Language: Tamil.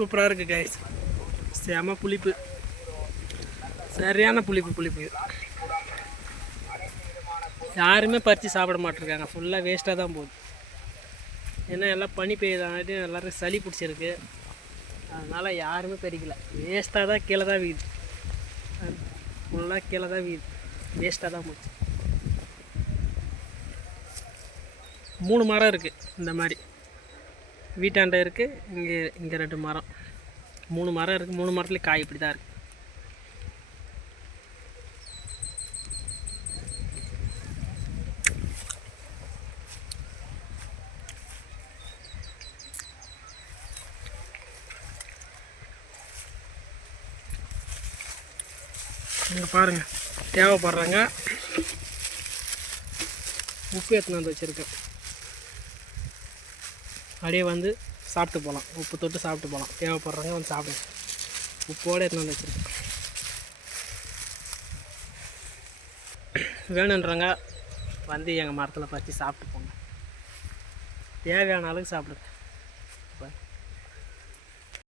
சூப்பராக இருக்குது கைஸ். செம புளிப்பு, சரியான புளிப்பு. யாருமே பறித்து சாப்பிட மாட்டிருக்காங்க, ஃபுல்லாக வேஸ்ட்டாக தான் போகுது. ஏன்னா எல்லாம் பனி பெய்யுதாங்காட்டி எல்லோரும் சளி பிடிச்சிருக்கு, அதனால் யாருமே பறிக்கல. வேஸ்ட்டாக தான் கீழே தான் வீயுது, ஃபுல்லாக கீழே தான் வீயுது, வேஸ்ட்டாக தான் போச்சு. 3 மரம் இருக்குது இந்த மாதிரி, வீட்டாண்டை இருக்குது, இங்கே 2 மரம், 3 மரம் இருக்குது. 3 மரத்துலேயும் காய் இப்படி தான் இருக்குது. இங்கே பாருங்கள், தேவைப்படுறாங்க. உப்பு எடுத்துன்னு வந்து வச்சுருக்கேன், அப்படியே வந்து சாப்பிட்டு போகலாம். உப்பு தொட்டு சாப்பிட்டு போகலாம். தேவைப்படுறாங்க வந்து சாப்பிடுங்க. உப்போடு எடுத்துன்னு வந்து வச்சுருக்கேன். வேணுன்றவங்க வந்து எங்கள் மரத்தில் பறித்து சாப்பிட்டு போங்க. தேவையான அளவுக்கு சாப்பிடுங்க.